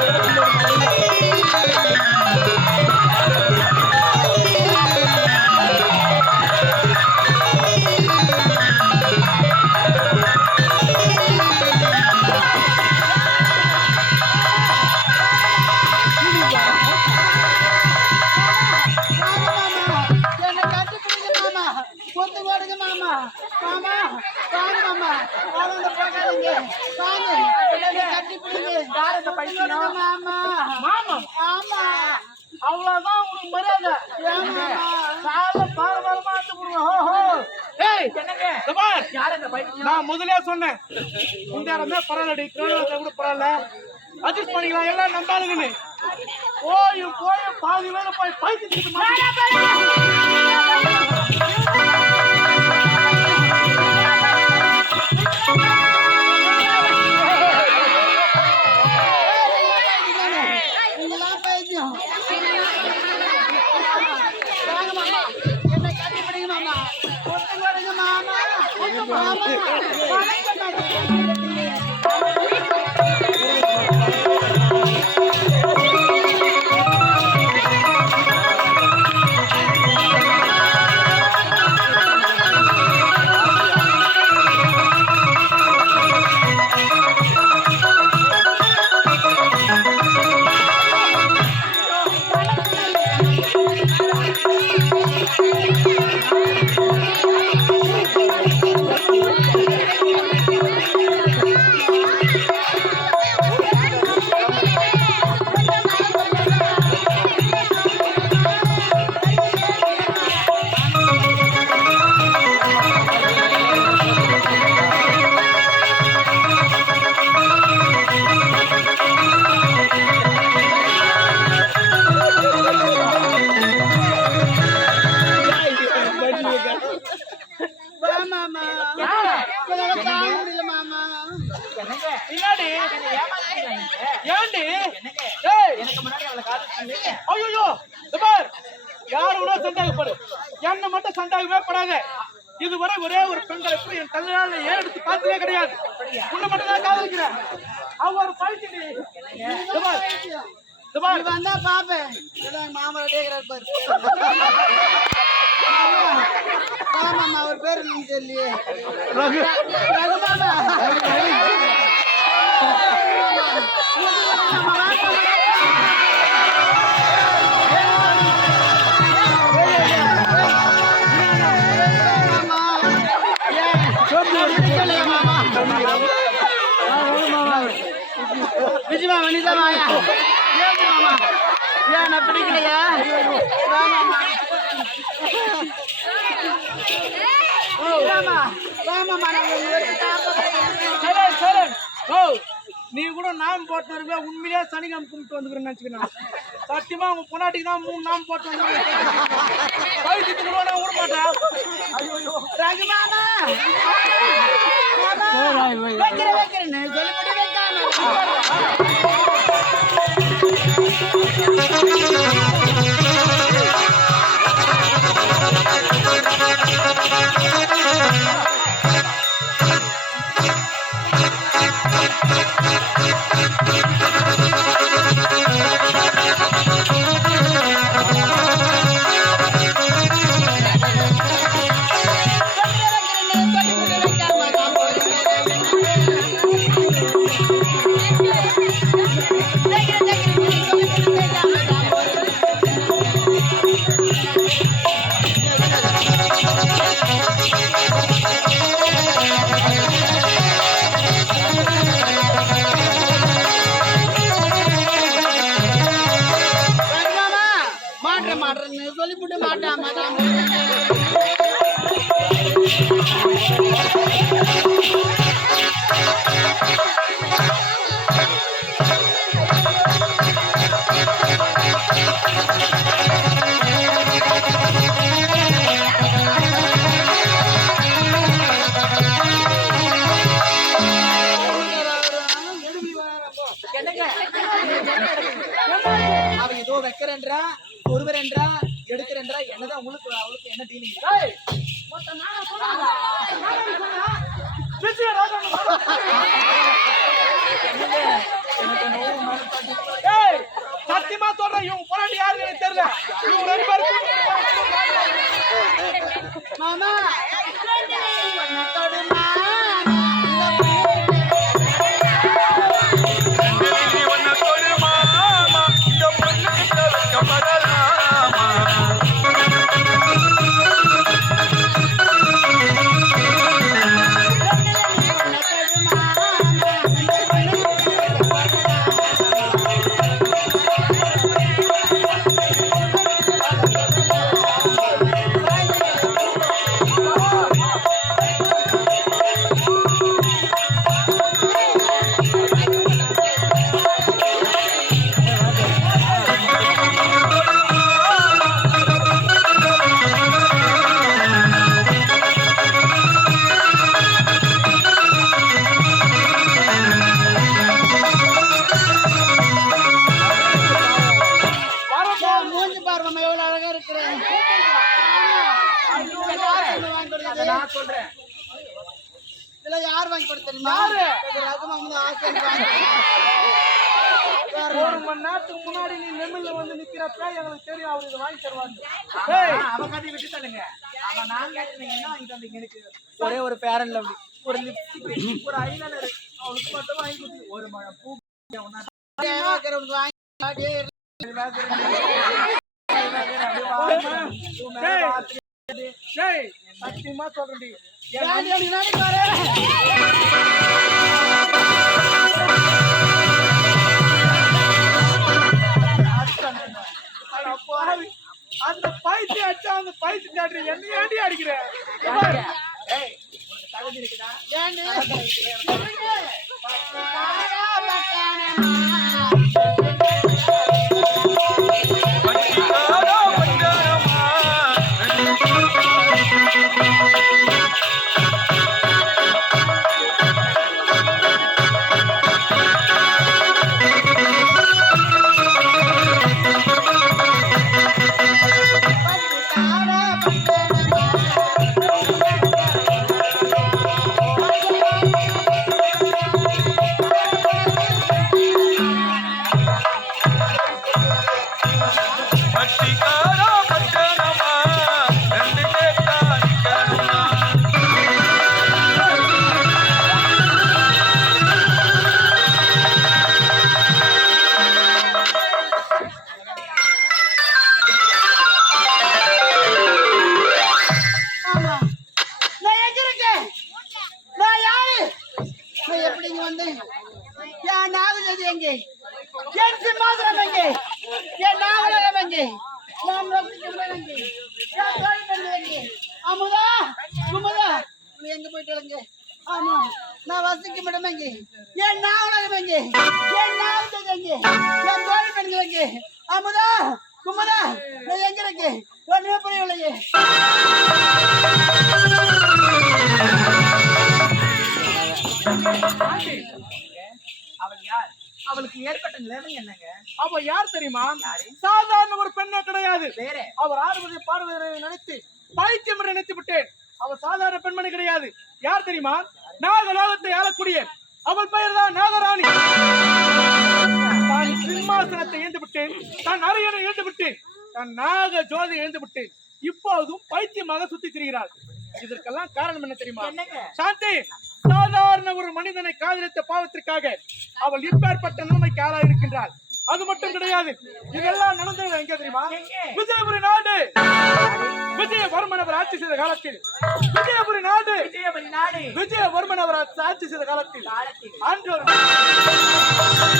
என்னை நான் முதல்லயே சொன்னேன். இந்த இடமே பரவாயில்லடி திருவண்ணாமலை கூட பரவாயில்ல. அட்ஜஸ்ட் பண்ணிக்கலாம் எல்லாம் நம்பாளுங்கன்னு போய் போய் பாதி வேலை போய் பைத்திட்டு மாமா. யாரு கூட சந்தேகப்படு என்ன மட்டும் சந்தேகமே படாத இதுவரை ஒரே ஒரு பெண்களை எப்படி என் கல்யாணம் ஏன் எடுத்து பார்த்ததே கிடையாது உன்னை மட்டும் தான் காதலிக்கிறேன் அவங்க ஒரு நீ வந்தா பாப்பேன். மாமா. மாமா. அவர் பேரு தெரியலையே. விஜயமா வனிதா வாயா ஏன் நான் பிடிக்கலையா? வா மாமா. வாமா வாமா நான் சரி சரி ஓ நீ கூட நாம் போட்டு இருக்க உண்மையிலேயே சனிக்கிழமை கும்பிட்டு வந்துக்கிறேன்னு நினச்சிக்கிறேன் சத்தியமா உங்க பொண்டாட்டிக்கு தான் மூணு நாம் போட்டு வந்துக்கிறேன். பைத்தியத்துக்கு கூட விட மாட்டேன். ஐயோ ரகு மாமா. மாமா வைக்கிற வைக்கிறேன்னு சொல்லிவிட்டு சொல்லிவிட்டு மாட்டாம தான் அவ ஏதோ வைக்கிறேன்றா ஒருவரேன்றா எடுக்கிறேன்றா என்னதான் உங்களுக்கு அவளுக்கு என்ன டீலிங் சத்தியமா சொல்றேன் இவங்க பொறாட்டி யாருன்னு எனக்கு தெரியல. இவங்க ரெண்டு பேரும் மாமா அழகா இருக்கிறேன் நான் சொல்றேன். இதுல யார் வாங்கி கொடுத்த தெரியுமா? ரகு மாமா தான் ஆசை ஒரு மணி நேரத்துக்கு முன்னாடி நீ வந்து நிக்கிறப்ப எங்களுக்கு தெரியும் அவர் இதை வாங்கி தருவாங்க அவன் கதை விட்டு தள்ளுங்க. அவன் நான் என்ன வாங்கி தந்தீங்க எனக்கு? ஒரே ஒரு பேரன் லவ்லி. ஒரு லிப்ஸ்டிக் ஒரு ஐலைனர் அவனுக்கு மட்டும் வாங்கி கொடுத்து ஒரு மழை பூ வாங்கி சத்தியமா பாவி, அந்த பைத்தி அடிச்சா அந்த பைத்தி தேடுற என்ன ஏண்டி அடிக்கிற ஏன் நீ எங்க போயிட்டு வரீங்க? ஆமா, நான் வசிக்கும் இடம் எங்கே? என் நாகலோகம் எங்கே? என் தோழி பெண்கள் எங்கே? அமுதா, குமுதா, நான் எங்க இருக்கேன்? ஒண்ணுமே புரியவில்லையே அவள் யார் அவளுக்கு ஏற்பட்ட நிலைமை என்னங்க அவ யார் தெரியுமா சாதாரண ஒரு பெண்ணே கிடையாது வேற அவர் ஆடுவதை பாடுவதை நினைத்து பைத்தியம் நினைத்து விட்டேன் அவர் சாதாரண பெண்மணி கிடையாது யார் தெரியுமா? நாகலோகத்தை ஆளக்கூடிய அவள் பெயர் தான் நாகராணி. தான் சிம்மாசனத்தை இழந்து விட்டேன் தான் அரியணை இழந்து விட்டேன் தான் நாக ஜோதி இழந்து விட்டேன் இப்போதும் பைத்தியமாக சுத்தி திரிகிறாள். இதற்கெல்லாம் காரணம் என்ன தெரியுமா? சாந்தி சாதாரண ஒரு மனிதனை காதலித்த பாவத்திற்காக அவள் இப்பேற்பட்ட நிலைமைக்கு ஆளா இருக்கின்றாள் அது மட்டும் கிடையாது. இதெல்லாம் நடந்தது எங்க தெரியுமா? விஜயபுரி நாடு. விஜயவர்மன் அவர் ஆட்சி செய்த காலத்தில். விஜயபுரி நாடு. விஜயபுரி நாடு. விஜயவர்மன் அவர் ஆட்சி செய்த காலத்தில். ஒரு